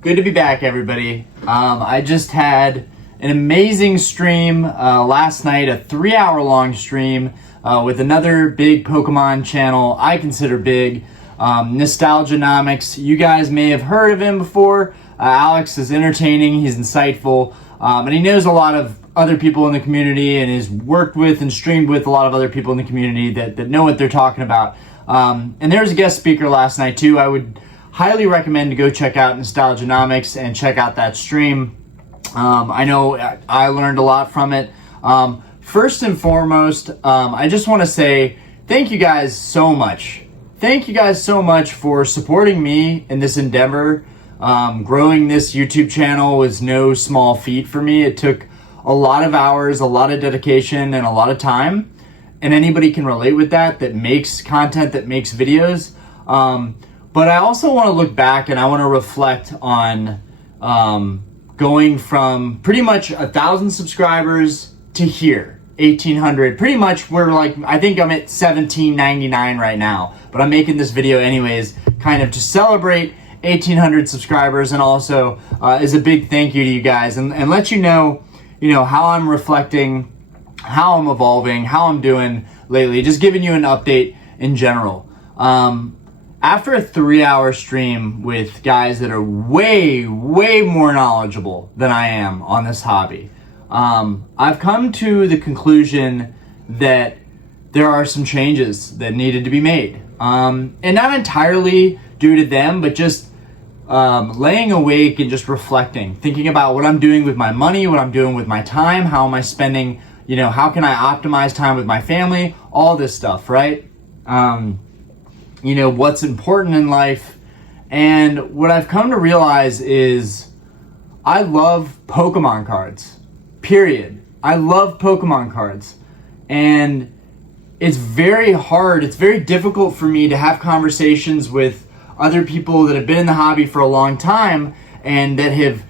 Good to be back, everybody. I just had an amazing stream last night, a 3-hour long stream with another big Pokemon channel I consider big, Nostalgianomics. You guys may have heard of him before. Alex is entertaining, he's insightful, and he knows a lot of other people in the community and has worked with and streamed with a lot of other people in the community that know what they're talking about. And there was a guest speaker last night too. I would highly recommend to go check out Nostalgianomics and check out that stream. I know I learned a lot from it. First and foremost, I just want to say thank you guys so much. Thank you guys so much for supporting me in this endeavor. Growing this YouTube channel was no small feat for me. It took a lot of hours, a lot of dedication, and a lot of time. And anybody can relate with that makes content, that makes videos. But I also want to look back and I want to reflect on going from pretty much 1,000 subscribers to here, 1,800. Pretty much we're like, I think I'm at 1,799 right now. But I'm making this video anyways, kind of to celebrate 1,800 subscribers, and also is a big thank you to you guys and let you know how I'm reflecting, how I'm evolving, how I'm doing lately, just giving you an update in general. After a 3-hour stream with guys that are way more knowledgeable than I am on this hobby, I've come to the conclusion that there are some changes that needed to be made. And not entirely due to them, but just laying awake and just reflecting, thinking about what I'm doing with my money, what I'm doing with my time, how am I spending, how can I optimize time with my family, all this stuff, right? What's important in life. And what I've come to realize is I love Pokemon cards, period. I love Pokemon cards. And it's very hard, it's very difficult for me to have conversations with other people that have been in the hobby for a long time and that have,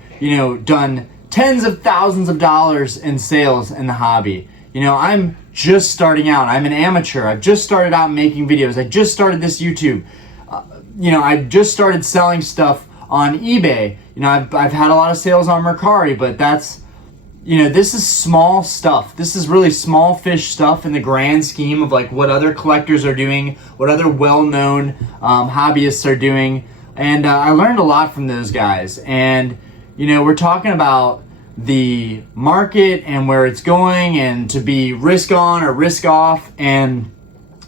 done tens of thousands of dollars in sales in the hobby. I'm just starting out. I'm an amateur. I've just started out making videos. I just started this YouTube. I just started selling stuff on eBay. I've had a lot of sales on Mercari, but that's, this is small stuff. This is really small fish stuff in the grand scheme of like what other collectors are doing, what other well-known hobbyists are doing. And I learned a lot from those guys. And, we're talking about the market and where it's going and to be risk on or risk off. And,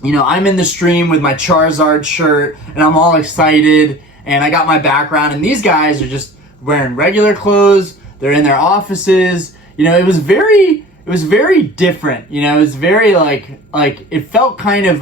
I'm in the stream with my Charizard shirt and I'm all excited and I got my background, and these guys are just wearing regular clothes. They're in their offices. It was very different. It was very I felt kind of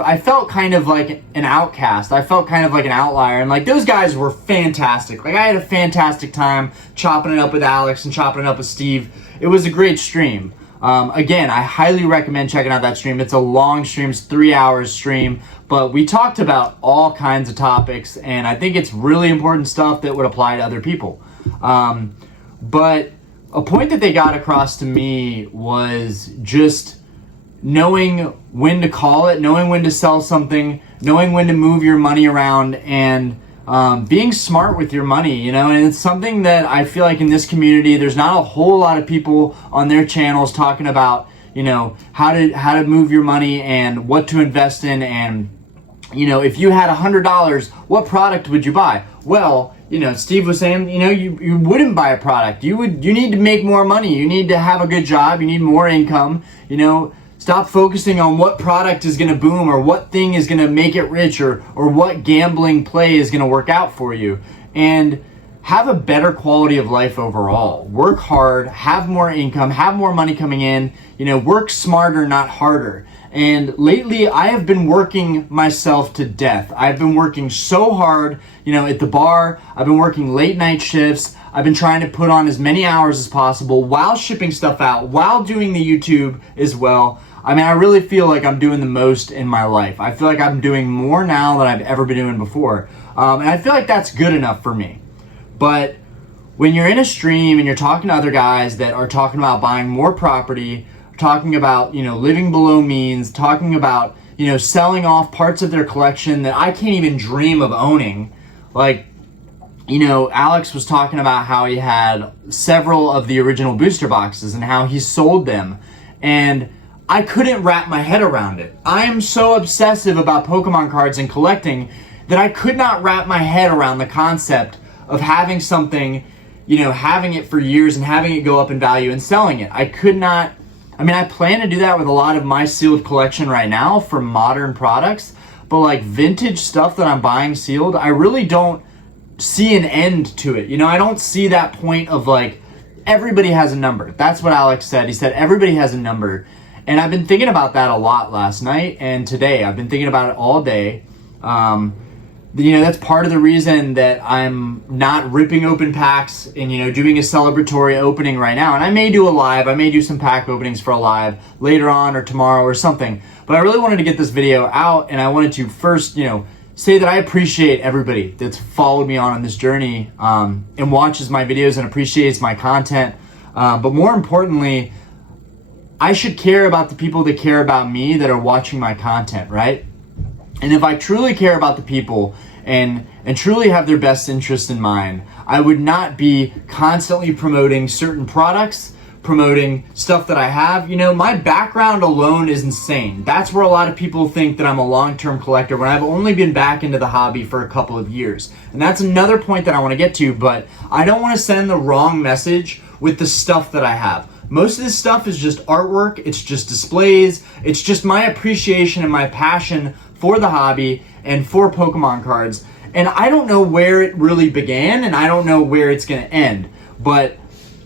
like an outcast. I felt kind of like an outlier. And like those guys were fantastic. Like I had a fantastic time chopping it up with Alex and chopping it up with Steve. It was a great stream. Again, I highly recommend checking out that stream. It's a long stream, it's 3 hours stream, but we talked about all kinds of topics, and I think it's really important stuff that would apply to other people. But a point that they got across to me was just knowing when to call it, knowing when to sell something, knowing when to move your money around, and being smart with your money, and it's something that I feel like in this community, there's not a whole lot of people on their channels talking about, how to move your money and what to invest in. And, if you had $100, what product would you buy? Well, Steve was saying, you wouldn't buy a product. You need to make more money. You need to have a good job. You need more income. Stop focusing on what product is going to boom or what thing is going to make it rich or what gambling play is going to work out for you. And have a better quality of life overall. Work hard, have more income, have more money coming in, work smarter, not harder. And lately I have been working myself to death. I've been working so hard, at the bar. I've been working late night shifts. I've been trying to put on as many hours as possible while shipping stuff out, while doing the YouTube as well. I really feel like I'm doing the most in my life. I feel like I'm doing more now than I've ever been doing before. And I feel like that's good enough for me. But when you're in a stream and you're talking to other guys that are talking about buying more property, talking about, living below means, talking about, selling off parts of their collection that I can't even dream of owning, like, Alex was talking about how he had several of the original booster boxes and how he sold them. And I couldn't wrap my head around it. I am so obsessive about Pokemon cards and collecting that I could not wrap my head around the concept of having something, having it for years and having it go up in value and selling it. I could not. I plan to do that with a lot of my sealed collection right now for modern products, but like vintage stuff that I'm buying sealed, I really don't see an end to it. I don't see that point of like, everybody has a number. That's what Alex said. He said everybody has a number. And I've been thinking about that a lot last night and today. I've been thinking about it all day. That's part of the reason that I'm not ripping open packs and, doing a celebratory opening right now. And I may do a live. I may do some pack openings for a live later on or tomorrow or something. But I really wanted to get this video out, and I wanted to first, say that I appreciate everybody that's followed me on this journey and watches my videos and appreciates my content. But more importantly, I should care about the people that care about me that are watching my content, right? And if I truly care about the people and truly have their best interest in mind, I would not be constantly promoting certain products, promoting stuff that I have. My background alone is insane. That's where a lot of people think that I'm a long-term collector when I've only been back into the hobby for a couple of years. And that's another point that I want to get to, but I don't want to send the wrong message with the stuff that I have. Most of this stuff is just artwork, it's just displays, it's just my appreciation and my passion for the hobby and for Pokemon cards. And I don't know where it really began, and I don't know where it's going to end, but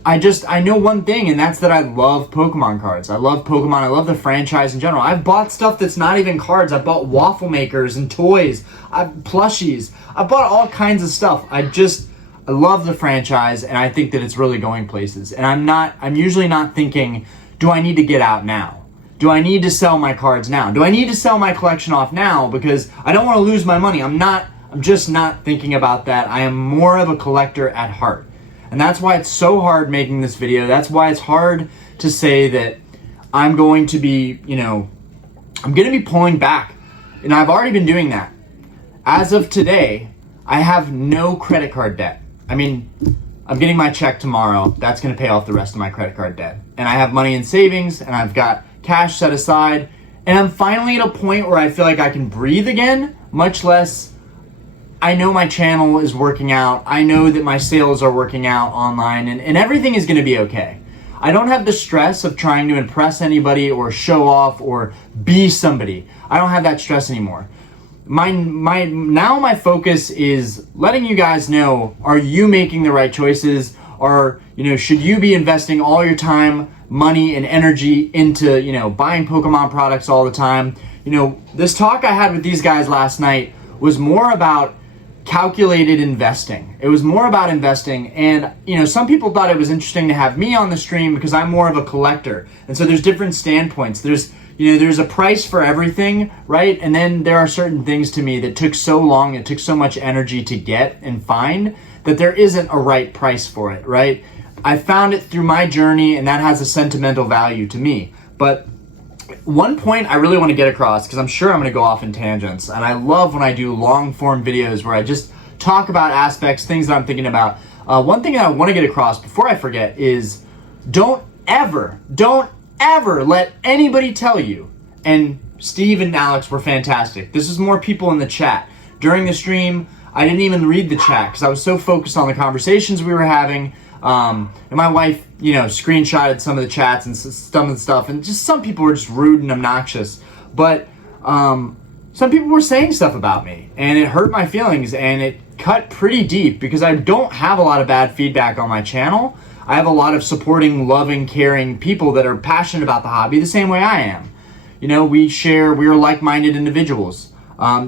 I know one thing, and that's that I love Pokemon cards. I love Pokemon. I love the franchise in general. I've bought stuff that's not even cards. I've bought waffle makers and toys. I've plushies. I've bought all kinds of stuff. I love the franchise, and I think that it's really going places. And I'm usually not thinking, do I need to get out now? Do I need to sell my cards now? Do I need to sell my collection off now because I don't want to lose my money? I'm just not thinking about that. I am more of a collector at heart. And that's why it's so hard making this video. That's why it's hard to say that I'm going to be, I'm going to be pulling back. And I've already been doing that. As of today, I have no credit card debt. I'm getting my check tomorrow. That's going to pay off the rest of my credit card debt. And I have money in savings, and I've got cash set aside. And I'm finally at a point where I feel like I can breathe again, much less I know my channel is working out. I know that my sales are working out online, and everything is going to be okay. I don't have the stress of trying to impress anybody or show off or be somebody. I don't have that stress anymore. My focus is letting you guys know, are you making the right choices? Or, should you be investing all your time, money, and energy into, buying Pokemon products all the time? This talk I had with these guys last night was more about calculated investing. It was more about investing, and some people thought it was interesting to have me on the stream because I'm more of a collector, and so there's different standpoints. There's a price for everything, right? And then there are certain things to me that took so long, it took so much energy to get and find, that there isn't a right price for it, right? I found it through my journey, and that has a sentimental value to me. But one point I really want to get across, because I'm sure I'm going to go off in tangents, and I love when I do long form videos where I just talk about aspects, things that I'm thinking about. One thing that I want to get across before I forget is don't ever let anybody tell you, and Steve and Alex were fantastic. This is more people in the chat. During the stream, I didn't even read the chat because I was so focused on the conversations we were having. And my wife, screenshotted some of the chats and some stuff, and just some people were just rude and obnoxious. But some people were saying stuff about me, and it hurt my feelings, and it cut pretty deep because I don't have a lot of bad feedback on my channel. I have a lot of supporting, loving, caring people that are passionate about the hobby the same way I am. We're like-minded individuals,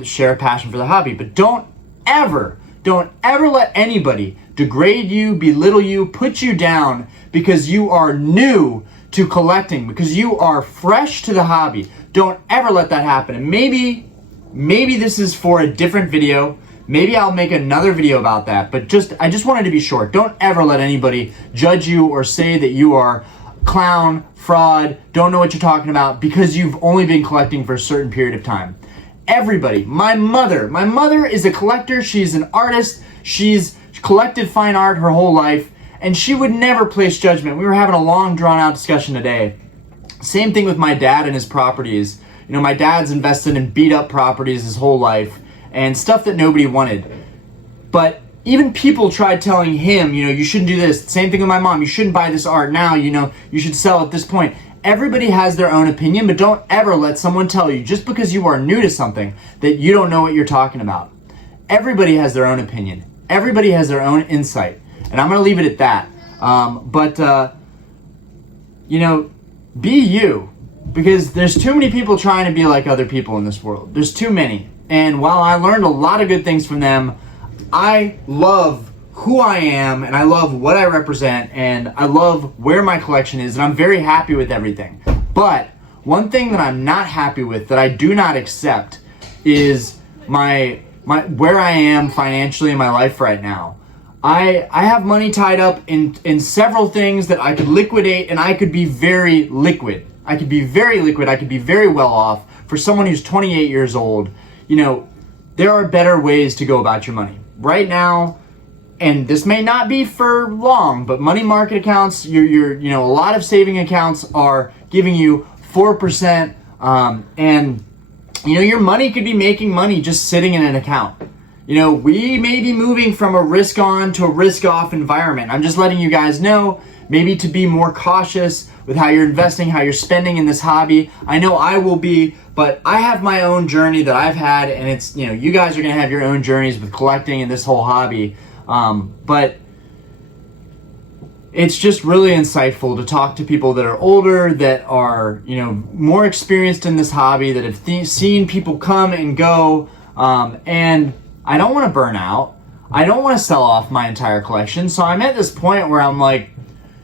share a passion for the hobby, but don't ever let anybody degrade you, belittle you, put you down because you are new to collecting, because you are fresh to the hobby. Don't ever let that happen. And maybe this is for a different video. Maybe I'll make another video about that, but I just wanted to be short. Don't ever let anybody judge you or say that you are clown, fraud, don't know what you're talking about because you've only been collecting for a certain period of time. Everybody, my mother is a collector. She's an artist. She's collected fine art her whole life, and she would never place judgment. We were having a long, drawn-out discussion today. Same thing with my dad and his properties. My dad's invested in beat-up properties his whole life and stuff that nobody wanted. But even people tried telling him, you shouldn't do this. Same thing with my mom. You shouldn't buy this art now. You should sell at this point. Everybody has their own opinion, but don't ever let someone tell you, just because you are new to something, that you don't know what you're talking about. Everybody has their own opinion. Everybody has their own insight. And I'm going to leave it at that. Be you. Because there's too many people trying to be like other people in this world. There's too many. And while I learned a lot of good things from them, I love who I am, and I love what I represent, and I love where my collection is, and I'm very happy with everything. But one thing that I'm not happy with, that I do not accept, is my where I am financially in my life right now. I have money tied up in several things that I could liquidate, and I could be very liquid. I could be very liquid. I could be very well off. For someone who's 28 years old, there are better ways to go about your money. Right now, and this may not be for long, but money market accounts, a lot of saving accounts are giving you 4%, and your money could be making money just sitting in an account. We may be moving from a risk on to a risk off environment. I'm just letting you guys know, maybe to be more cautious with how you're investing, how you're spending in this hobby. I know I will be, but I have my own journey that I've had, and it's, you guys are going to have your own journeys with collecting and this whole hobby. But it's just really insightful to talk to people that are older, that are, more experienced in this hobby, that have seen people come and go. And I don't want to burn out. I don't want to sell off my entire collection. So I'm at this point where I'm like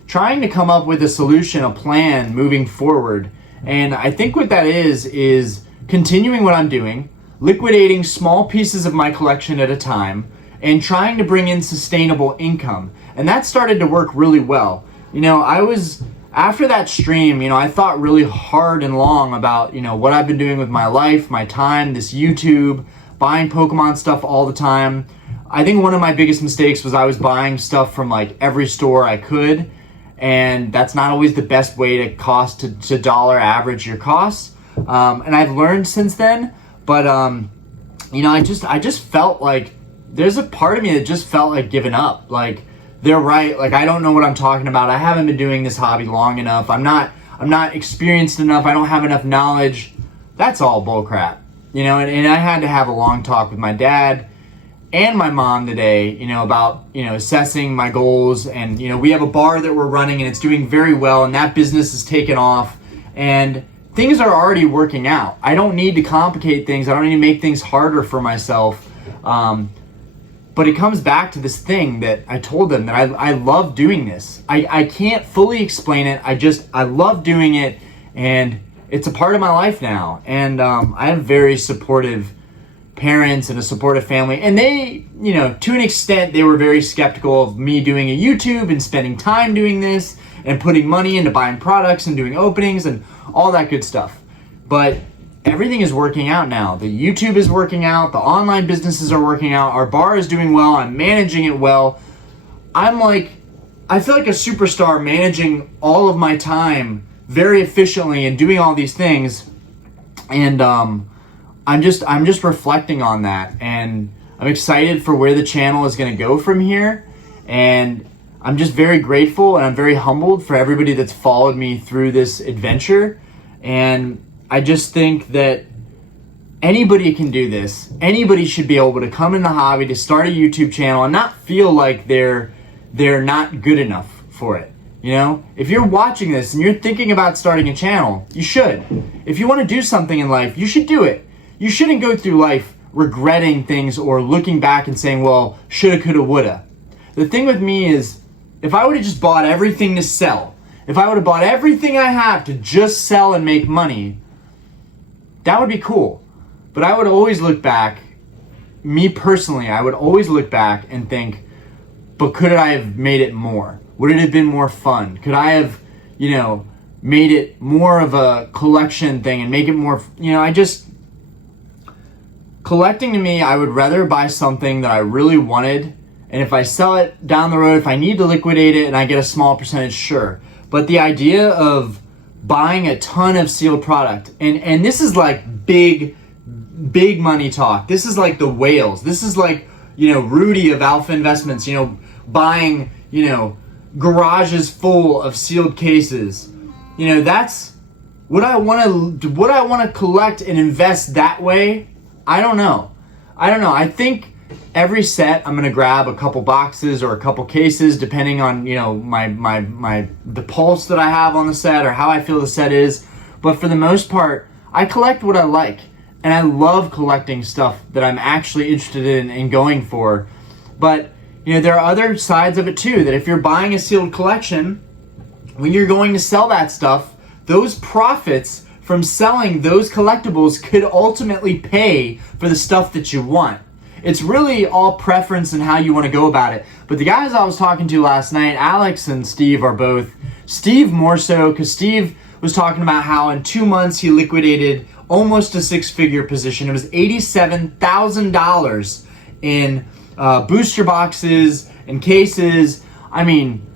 trying to come up with a solution, a plan moving forward. And I think what that is continuing what I'm doing, liquidating small pieces of my collection at a time, and trying to bring in sustainable income. And that started to work really well. After that stream, I thought really hard and long about, what I've been doing with my life, my time, this YouTube, buying Pokemon stuff all the time. I think one of my biggest mistakes was I was buying stuff from like every store I could, and that's not always the best way to dollar average your costs. And I've learned since then, but I just felt like there's a part of me that just felt like giving up. Like, they're right. Like, I don't know what I'm talking about. I haven't been doing this hobby long enough. I'm not experienced enough. I don't have enough knowledge. That's all bullcrap. And I had to have a long talk with my dad and my mom today, about, assessing my goals. And, we have a bar that we're running, and it's doing very well, and that business is taken off, and things are already working out. I don't need to complicate things. I don't need to make things harder for myself. But it comes back to this thing that I told them, that I love doing this. I can't fully explain it. I love doing it, and it's a part of my life now. And I have very supportive parents and a supportive family. And they, to an extent, they were very skeptical of me doing a YouTube and spending time doing this and putting money into buying products and doing openings and all that good stuff. But everything is working out now. The YouTube is working out. The online businesses are working out. Our bar is doing well. I'm managing it well. I feel like a superstar managing all of my time very efficiently and doing all these things. And I'm just reflecting on that, and I'm excited for where the channel is going to go from here. And I'm just very grateful, and I'm very humbled for everybody that's followed me through this adventure. And I just think that anybody can do this. Anybody should be able to come in the hobby, to start a YouTube channel, and not feel like they're not good enough for it. If you're watching this and you're thinking about starting a channel, you should. If you want to do something in life, you should do it. You shouldn't go through life regretting things or looking back and saying, well, shoulda, coulda, woulda. The thing with me is, if I would have just bought everything to sell, if I would have bought everything I have to just sell and make money, that would be cool. But I would always look back, me personally, I would always look back and think, but could I have made it more? Would it have been more fun? Could I have, made it more of a collection thing and make it more, collecting to me, I would rather buy something that I really wanted And if I sell it down the road, if I need to liquidate it and I get a small percentage, sure. But the idea of buying a ton of sealed product, and this is like big money talk. This is like the whales. This is like, Rudy of Alpha Investments, buying, garages full of sealed cases. That's what I want to collect and invest that way. I don't know. I think every set I'm gonna grab a couple boxes or a couple cases, depending on the pulse that I have on the set or how I feel the set is. But for the most part, I collect what I like, and I love collecting stuff that I'm actually interested in and going for. But there are other sides of it too. That if you're buying a sealed collection, when you're going to sell that stuff, those profits from selling those collectibles could ultimately pay for the stuff that you want. It's really all preference and how you want to go about it. But the guys I was talking to last night, Alex and Steve, are both, Steve more so, because Steve was talking about how in 2 months he liquidated almost a 6-figure position. It was $87,000 in booster boxes and cases. I mean,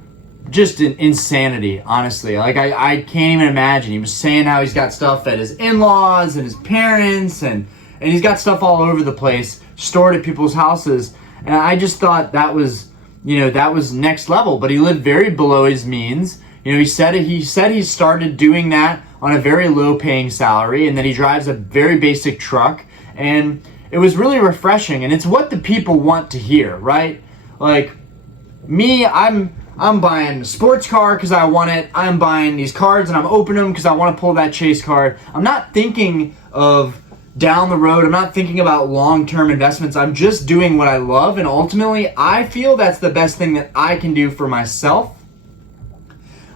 just an insanity, honestly. Like, I can't even imagine. He was saying how he's got stuff at his in-laws and his parents, and he's got stuff all over the place stored at people's houses. And I just thought that was next level. But he lived very below his means. He said he started doing that on a very low paying salary, and that he drives a very basic truck. And it was really refreshing, and it's what the people want to hear, right? Like me, I'm buying a sports car because I want it. I'm buying these cards and I'm opening them because I want to pull that chase card. I'm not thinking of down the road. I'm not thinking about long-term investments. I'm just doing what I love, and ultimately I feel that's the best thing that I can do for myself.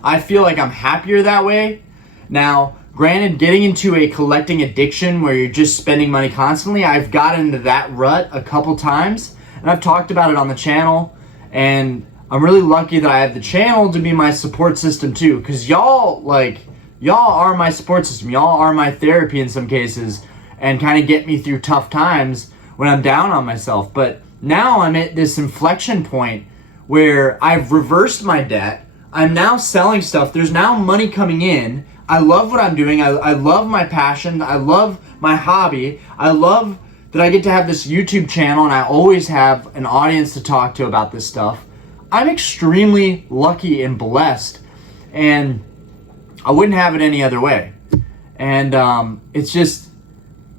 I feel like I'm happier that way. Now, granted, getting into a collecting addiction where you're just spending money constantly, I've gotten into that rut a couple times, and I've talked about it on the channel, and I'm really lucky that I have the channel to be my support system too, because y'all are my support system. Y'all are my therapy in some cases, and kind of get me through tough times when I'm down on myself. But now I'm at this inflection point where I've reversed my debt. I'm now selling stuff. There's now money coming in. I love what I'm doing. I love my passion. I love my hobby. I love that I get to have this YouTube channel, and I always have an audience to talk to about this stuff. I'm extremely lucky and blessed, and I wouldn't have it any other way. And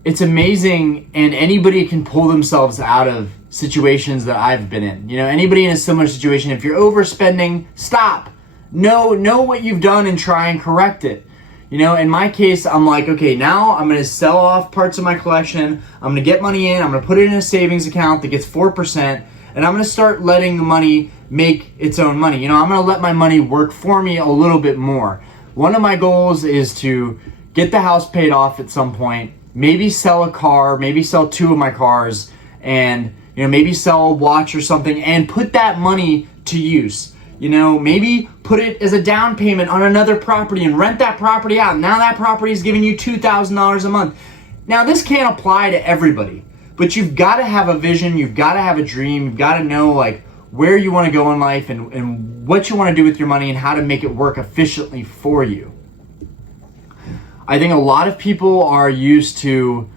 it's amazing, and anybody can pull themselves out of situations that I've been in. Anybody in a similar situation, if you're overspending, stop. Know what you've done and try and correct it. In my case, I'm like, okay, now I'm going to sell off parts of my collection. I'm going to get money in. I'm going to put it in a savings account that gets 4%, and I'm going to start letting the money make its own money. I'm going to let my money work for me a little bit more. One of my goals is to get the house paid off at some point, maybe sell a car, maybe sell 2 of my cars, and maybe sell a watch or something, and put that money to use. Maybe put it as a down payment on another property and rent that property out. Now that property is giving you $2,000 a month. Now, this can't apply to everybody, but you've got to have a vision. You've got to have a dream. You've got to know where you want to go in life, and what you want to do with your money, and how to make it work efficiently for you. I think a lot of people are used to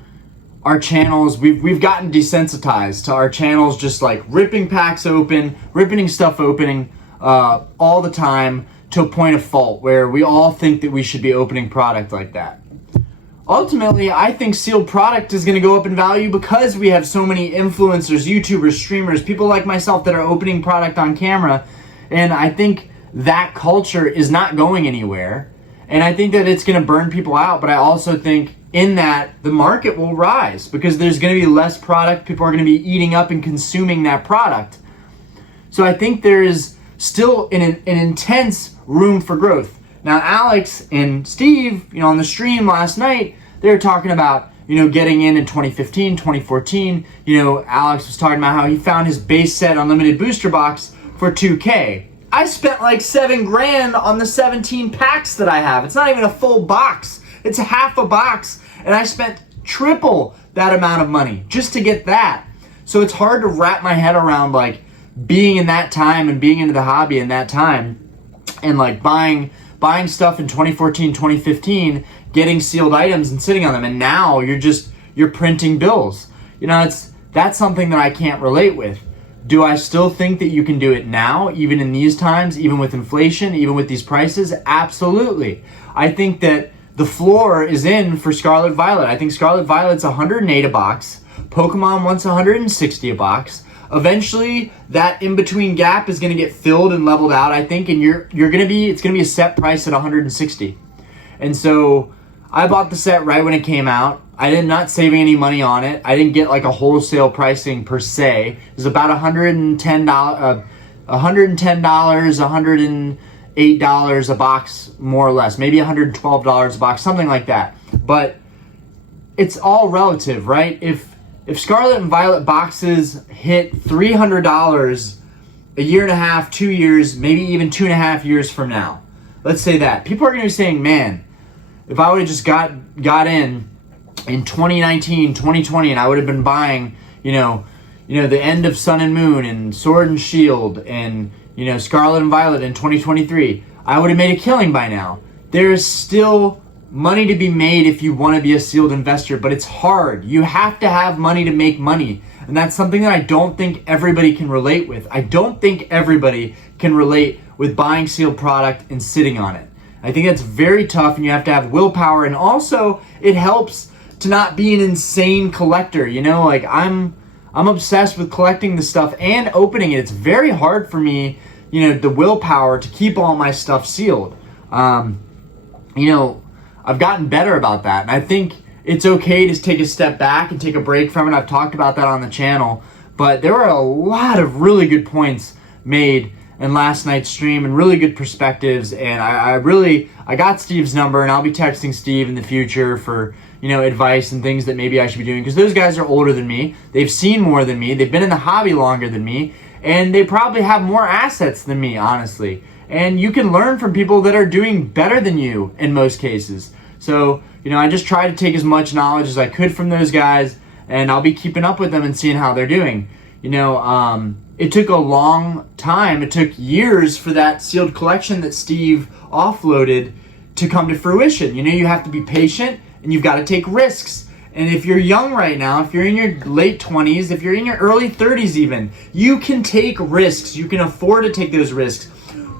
our channels. We've gotten desensitized to our channels, just like ripping packs open, ripping stuff opening all the time, to a point of fault where we all think that we should be opening product like that. Ultimately, I think sealed product is going to go up in value because we have so many influencers, YouTubers, streamers, people like myself that are opening product on camera. And I think that culture is not going anywhere. And I think that it's going to burn people out. But I also think in that the market will rise because there's going to be less product. People are going to be eating up and consuming that product. So I think there is still an intense room for growth. Now, Alex and Steve, on the stream last night, they were talking about, getting in 2015, 2014. Alex was talking about how he found his base set unlimited booster box for $2K. I spent like $7,000 on the 17 packs that I have. It's not even a full box. It's a half a box. And I spent triple that amount of money just to get that. So it's hard to wrap my head around being in that time and being into the hobby in that time, and like buying stuff in 2014, 2015, getting sealed items and sitting on them, and now you're printing bills. That's something that I can't relate with. Do I still think that you can do it now, even in these times, even with inflation, even with these prices? Absolutely. I think that the floor is in for Scarlet Violet. I think Scarlet Violet's $108 a box. Pokemon wants $160 a box. Eventually, that in-between gap is going to get filled and leveled out, I think, and it's going to be a set price at $160. And so I bought the set right when it came out. I did not saving any money on it. I didn't get like a wholesale pricing per se. It was about $110, $108 a box, more or less. Maybe $112 a box, something like that. But it's all relative, right? If Scarlet and Violet boxes hit $300 a year and a half, 2 years, maybe even 2.5 years from now, let's say that, people are going to be saying, man, if I would have just got in 2019, 2020, and I would have been buying, the end of Sun and Moon and Sword and Shield and, Scarlet and Violet in 2023, I would have made a killing by now. There is still money to be made if you want to be a sealed investor, but it's hard. You have to have money to make money. And that's something that I don't think everybody can relate with. I don't think everybody can relate with buying sealed product and sitting on it. I think that's very tough, and you have to have willpower. And also, it helps to not be an insane collector. I'm obsessed with collecting the stuff and opening it. It's very hard for me, the willpower to keep all my stuff sealed. I've gotten better about that, and I think it's okay to take a step back and take a break from it. I've talked about that on the channel, but there were a lot of really good points made in last night's stream and really good perspectives, and I got Steve's number, and I'll be texting Steve in the future for advice and things that maybe I should be doing, because those guys are older than me. They've seen more than me. They've been in the hobby longer than me, and they probably have more assets than me, honestly. And you can learn from people that are doing better than you in most cases. So, I just try to take as much knowledge as I could from those guys, and I'll be keeping up with them and seeing how they're doing. It took a long time. It took years for that sealed collection that Steve offloaded to come to fruition. You have to be patient, and you've got to take risks. And if you're young right now, if you're in your late 20s, if you're in your early 30s even, you can take risks. You can afford to take those risks.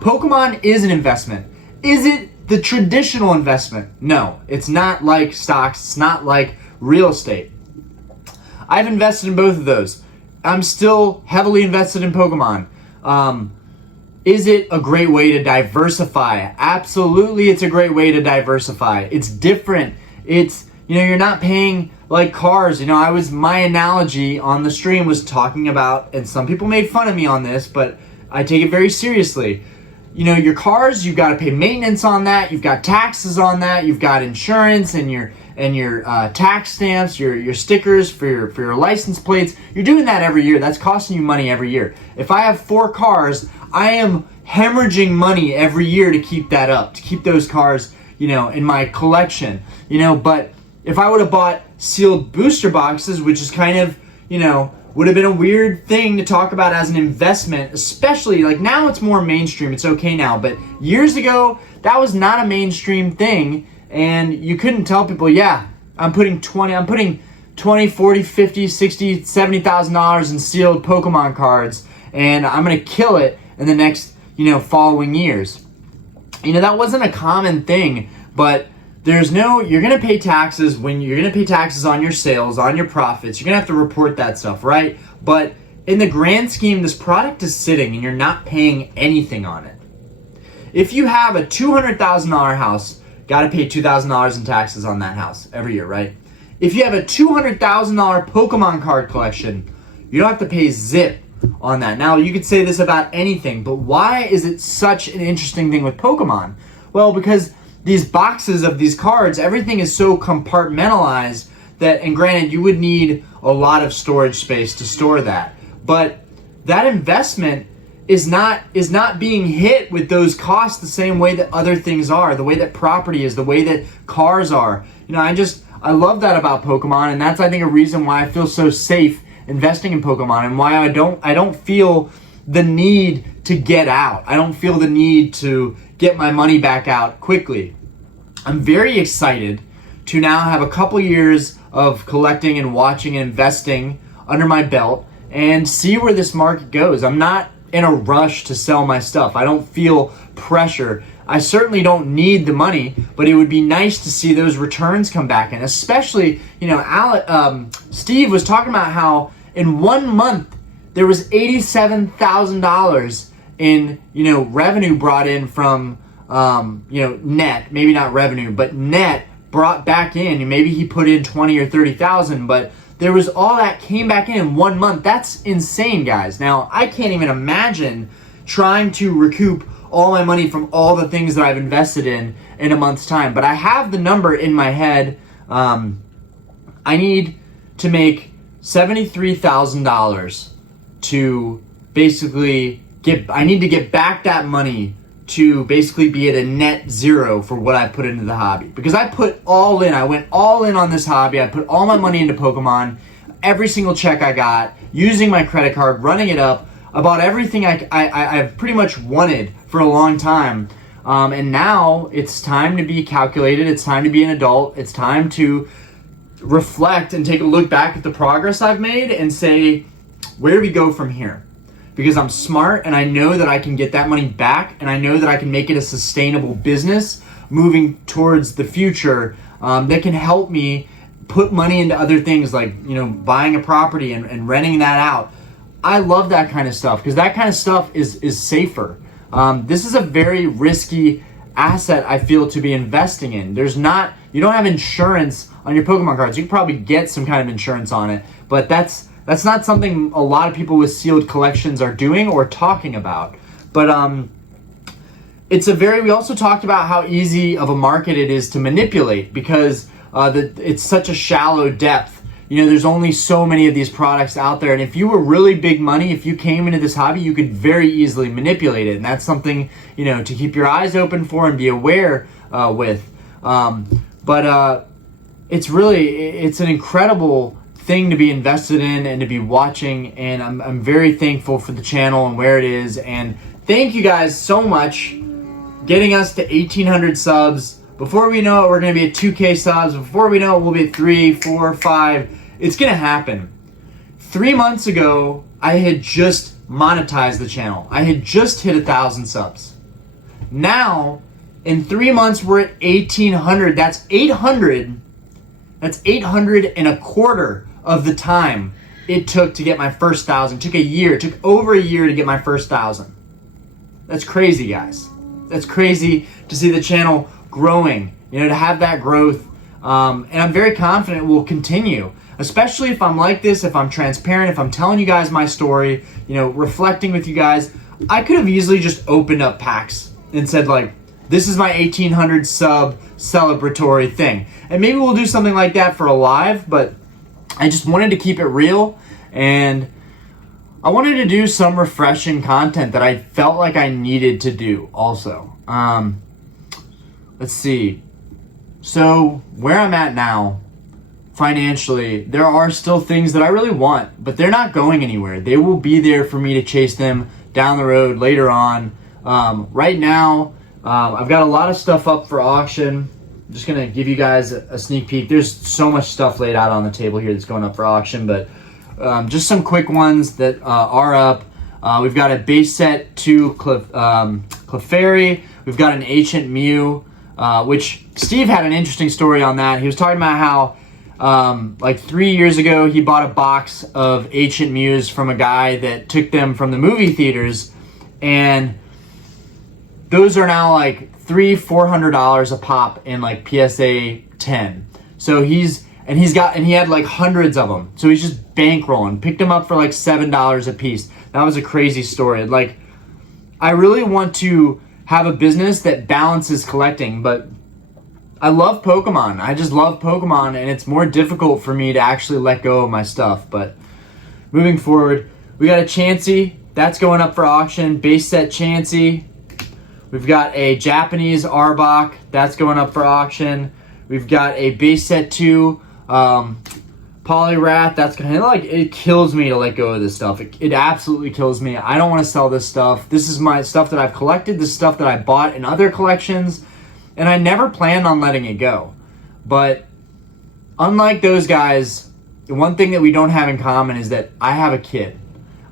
Pokemon is an investment. Is it the traditional investment? No, it's not like stocks. It's not like real estate. I've invested in both of those. I'm still heavily invested in Pokemon. Is it a great way to diversify? Absolutely, it's a great way to diversify. It's different. It's, you're not paying like cars. My analogy on the stream was talking about, and some people made fun of me on this, but I take it very seriously. Your cars, you've got to pay maintenance on that. You've got taxes on that. You've got insurance and your tax stamps, your stickers for your license plates. You're doing that every year. That's costing you money every year. If I have 4 cars, I am hemorrhaging money every year to keep that up, to keep those cars, in my collection. But if I would have bought sealed booster boxes, which is kind of, would have been a weird thing to talk about as an investment, especially like now it's more mainstream. It's okay now, but years ago, that was not a mainstream thing. And you couldn't tell people, yeah, I'm putting 20, 40, 50, 60, $70,000 in sealed Pokemon cards, and I'm going to kill it in the next, following years. That wasn't a common thing, but you're going to pay taxes you're going to pay taxes on your sales, on your profits. You're going to have to report that stuff, right? But in the grand scheme, this product is sitting and you're not paying anything on it. If you have a $200,000 house, got to pay $2,000 in taxes on that house every year, right? If you have a $200,000 Pokemon card collection, you don't have to pay zip on that. Now, you could say this about anything, but why is it such an interesting thing with Pokemon? Well, because these boxes of these cards, everything is so compartmentalized that, and granted, you would need a lot of storage space to store that, but that investment is not being hit with those costs the same way that other things are, the way that property is, the way that cars are. I love that about Pokemon, and that's, I think, a reason why I feel so safe investing in Pokemon, and why I don't feel the need to get out. I don't feel the need to get my money back out quickly. I'm very excited to now have a couple years of collecting and watching and investing under my belt and see where this market goes. I'm not in a rush to sell my stuff. I don't feel pressure. I certainly don't need the money, but it would be nice to see those returns come back in. Especially, Steve was talking about how in 1 month there was $87,000 in revenue brought in from net, maybe not revenue, but net brought back in. And maybe he put in 20 or 30,000, but there was all that came back in 1 month. That's insane, guys. Now I can't even imagine trying to recoup all my money from all the things that I've invested in a month's time. But I have the number in my head. I need to make $73,000 to basically I need to get back that money to basically be at a net zero for what I put into the hobby. Because I put all in. I went all in on this hobby. I put all my money into Pokemon. Every single check I got, using my credit card, running it up. I bought everything I've pretty much wanted for a long time. And now it's time to be calculated. It's time to be an adult. It's time to reflect and take a look back at the progress I've made and say, where do we go from here? Because I'm smart and I know that I can get that money back, and I know that I can make it a sustainable business moving towards the future that can help me put money into other things like, buying a property and renting that out. I love that kind of stuff because that kind of stuff is safer. This is a very risky asset, I feel, to be investing in. You don't have insurance on your Pokemon cards. You can probably get some kind of insurance on it, but that's not something a lot of people with sealed collections are doing or talking about. But we also talked about how easy of a market it is to manipulate because it's such a shallow depth. There's only so many of these products out there. And if you were really big money, if you came into this hobby, you could very easily manipulate it. And that's something, to keep your eyes open for and be aware with. But it's an incredible thing to be invested in and to be watching. And I'm very thankful for the channel and where it is. And thank you guys so much getting us to 1,800 subs. Before we know it, we're going to be at 2K subs. Before we know it, we'll be at 3, 4, 5. It's going to happen. 3 months ago, I had just monetized the channel. I had just hit 1,000 subs. Now, in 3 months, we're at 1,800. That's 800. That's 800 and a quarter of the time it took to get my first 1,000. It took a year. It took over a year to get my first 1,000. That's crazy, guys. That's crazy to see the channel growing, to have that growth. And I'm very confident it will continue, especially if I'm like this, if I'm transparent, if I'm telling you guys my story, reflecting with you guys. I could have easily just opened up packs and said, this is my 1,800 sub celebratory thing. And maybe we'll do something like that for a live, but I just wanted to keep it real. And I wanted to do some refreshing content that I felt like I needed to do also. Let's see. So where I'm at now, financially, there are still things that I really want, but they're not going anywhere. They will be there for me to chase them down the road later on. Right now, I've got a lot of stuff up for auction. I'm just going to give you guys a sneak peek. There's so much stuff laid out on the table here that's going up for auction, but just some quick ones that are up. We've got a base set 2 Clefairy. We've got an Ancient Mew, which Steve had an interesting story on that. He was talking about how 3 years ago he bought a box of Ancient Mews from a guy that took them from the movie theaters, and those are now $300-$400 a pop in PSA 10. So he had hundreds of them. So he's just bankrolling. Picked them up for $7 a piece. That was a crazy story. I really want to have a business that balances collecting, but I love Pokemon. I just love Pokemon, and it's more difficult for me to actually let go of my stuff. But moving forward, we got a Chansey. That's going up for auction. Base set Chansey. We've got a Japanese Arbok. That's going up for auction. We've got a base set 2 Polyrath, that's kind of like, it kills me to let go of this stuff. It absolutely kills me. I don't want to sell this stuff. This is my stuff that I've collected. This stuff that I bought in other collections, and I never planned on letting it go. But unlike those guys, the one thing that we don't have in common is that I have a kid.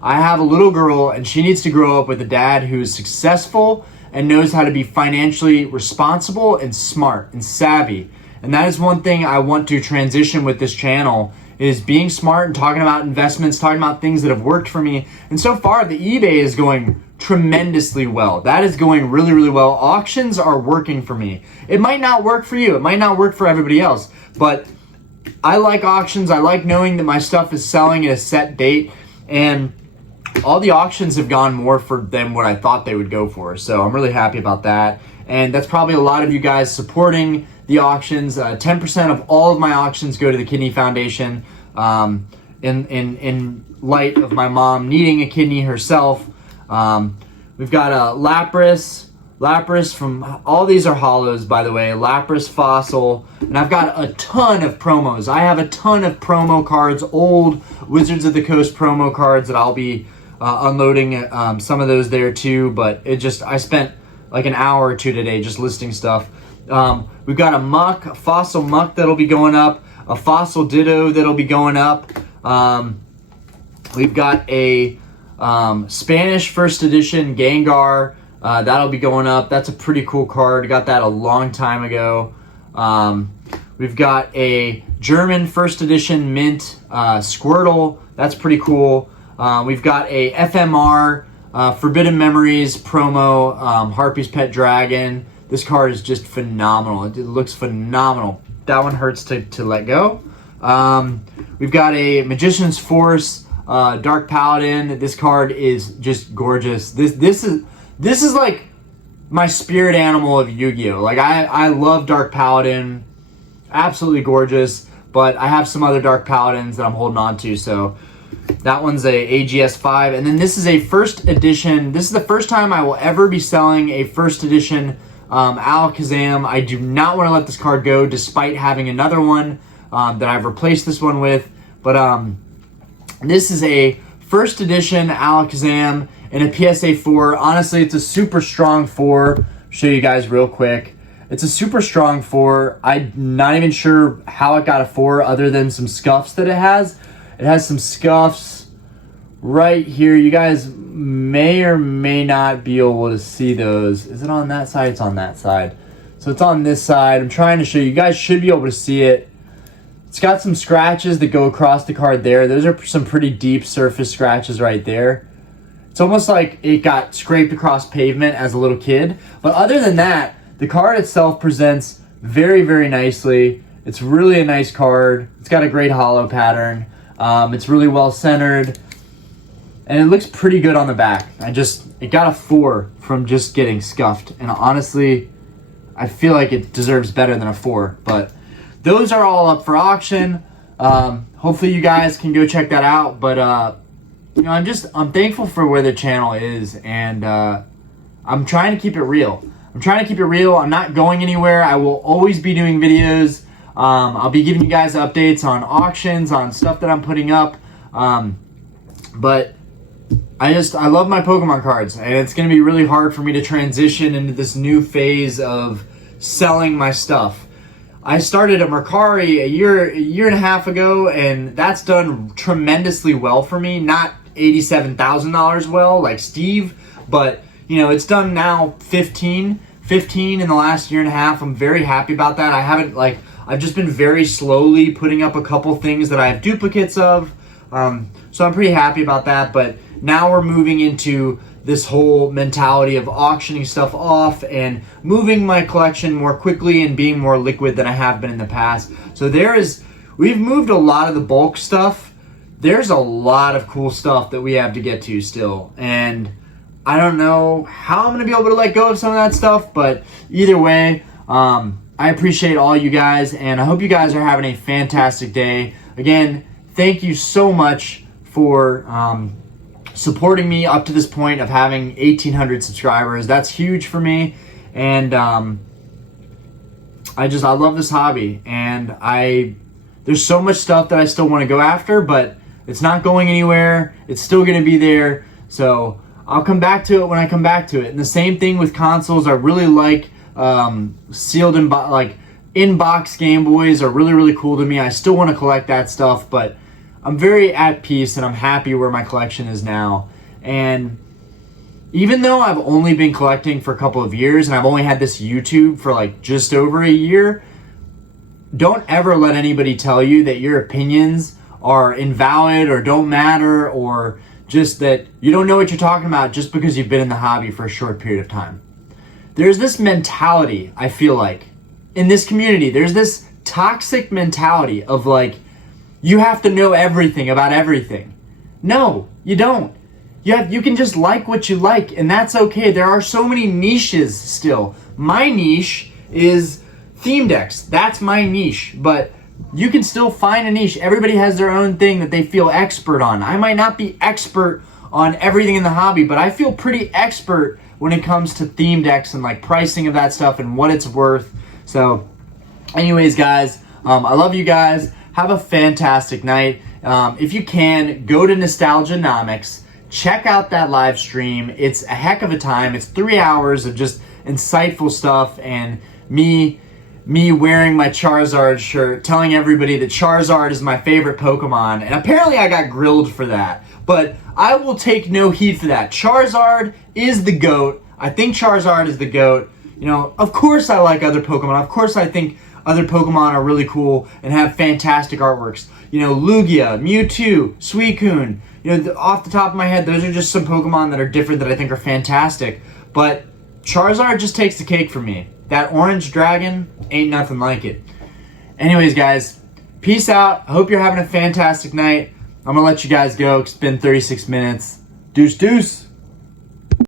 I have a little girl, and she needs to grow up with a dad who is successful and knows how to be financially responsible and smart and savvy. And that is one thing I want to transition with this channel, is being smart and talking about investments, talking about things that have worked for me. And so far, the eBay is going tremendously well. That is going really, really well. Auctions are working for me. It might not work for you. It might not work for everybody else. But I like auctions. I like knowing that my stuff is selling at a set date. And all the auctions have gone more for than what I thought they would go for. So I'm really happy about that. And that's probably a lot of you guys supporting the auctions. 10% of all of my auctions go to the Kidney Foundation, in light of my mom needing a kidney herself. We've got a Lapras from, all these are hollows, by the way, Lapras Fossil, and I've got a ton of promos. I have a ton of promo cards, old Wizards of the Coast promo cards that I'll be unloading some of those there too, but I spent like an hour or two today just listing stuff. We've got a fossil muck that'll be going up, a fossil ditto that'll be going up. We've got a Spanish first edition Gengar that'll be going up. That's a pretty cool card. Got that a long time ago. We've got a German first edition mint Squirtle. That's pretty cool. We've got a FMR Forbidden Memories promo Harpy's Pet Dragon. This card is just phenomenal. It looks phenomenal. That one hurts to let go. We've got a Magician's Force Dark Paladin. This card is just gorgeous. This is like my spirit animal of Yu-Gi-Oh! Like I love Dark Paladin. Absolutely gorgeous. But I have some other Dark Paladins that I'm holding on to. So that one's a AGS 5. And then this is a first edition. This is the first time I will ever be selling a first edition Alakazam. I do not want to let this card go, despite having another one that I've replaced this one with. But this is a first edition Alakazam in a PSA 4. Honestly, it's a super strong 4. I'll show you guys real quick. It's a super strong 4. I'm not even sure how it got a 4 other than some scuffs that it has. It has some scuffs right here. You guys may or may not be able to see those. Is it on that side? It's on that side. So it's on this side. I'm trying to show you. You guys should be able to see it. It's got some scratches that go across the card there. Those are some pretty deep surface scratches right there. It's almost like it got scraped across pavement as a little kid. But other than that, the card itself presents very, very nicely. It's really a nice card. It's got a great hollow pattern. It's really well centered. And it looks pretty good on the back. It got a 4 from just getting scuffed. And honestly, I feel like it deserves better than a 4. But those are all up for auction. Hopefully you guys can go check that out. But I'm thankful for where the channel is, and I'm trying to keep it real. I'm not going anywhere. I will always be doing videos. I'll be giving you guys updates on auctions, on stuff that I'm putting up. But I love my Pokemon cards, and it's going to be really hard for me to transition into this new phase of selling my stuff. I started at Mercari a year and a half ago, and that's done tremendously well for me. Not $87,000 well like Steve, but it's done now 15 in the last year and a half. I'm very happy about that. I've just been very slowly putting up a couple things that I have duplicates of. So I'm pretty happy about that, but now we're moving into this whole mentality of auctioning stuff off and moving my collection more quickly and being more liquid than I have been in the past. So we've moved a lot of the bulk stuff. There's a lot of cool stuff that we have to get to still, and I don't know how I'm going to be able to let go of some of that stuff, but either way, I appreciate all you guys, and I hope you guys are having a fantastic day. Again, thank you so much for supporting me up to this point of having 1,800 subscribers. That's huge for me, and I love this hobby, and I there's so much stuff that I still want to go after, but it's not going anywhere. It's still going to be there. So I'll come back to it when I come back to it. And the same thing with consoles. I really like sealed in in-box Game Boys are really, really cool to me. I still want to collect that stuff, but I'm very at peace and I'm happy where my collection is now. And even though I've only been collecting for a couple of years and I've only had this YouTube for like just over a year, don't ever let anybody tell you that your opinions are invalid or don't matter, or just that you don't know what you're talking about just because you've been in the hobby for a short period of time. There's this mentality, I feel like, in this community. There's this toxic mentality of like, you have to know everything about everything. No, you don't. You can just like what you like, and that's okay. There are so many niches still. My niche is theme decks. That's my niche, but you can still find a niche. Everybody has their own thing that they feel expert on. I might not be expert on everything in the hobby, but I feel pretty expert when it comes to theme decks and like pricing of that stuff and what it's worth. So anyways, guys, I love you guys. Have a fantastic night. If you can, go to Nostalgianomics. Check out that live stream. It's a heck of a time. It's 3 hours of just insightful stuff and me wearing my Charizard shirt, telling everybody that Charizard is my favorite Pokemon. And apparently I got grilled for that. But I will take no heed for that. Charizard is the GOAT. I think Charizard is the GOAT. You know, of course I like other Pokemon. Of course I think other Pokemon are really cool and have fantastic artworks. You know, Lugia, Mewtwo, Suicune. You know, off the top of my head, those are just some Pokemon that are different that I think are fantastic. But Charizard just takes the cake for me. That orange dragon ain't nothing like it. Anyways, guys, peace out. I hope you're having a fantastic night. I'm going to let you guys go. It's been 36 minutes. Deuce, deuce.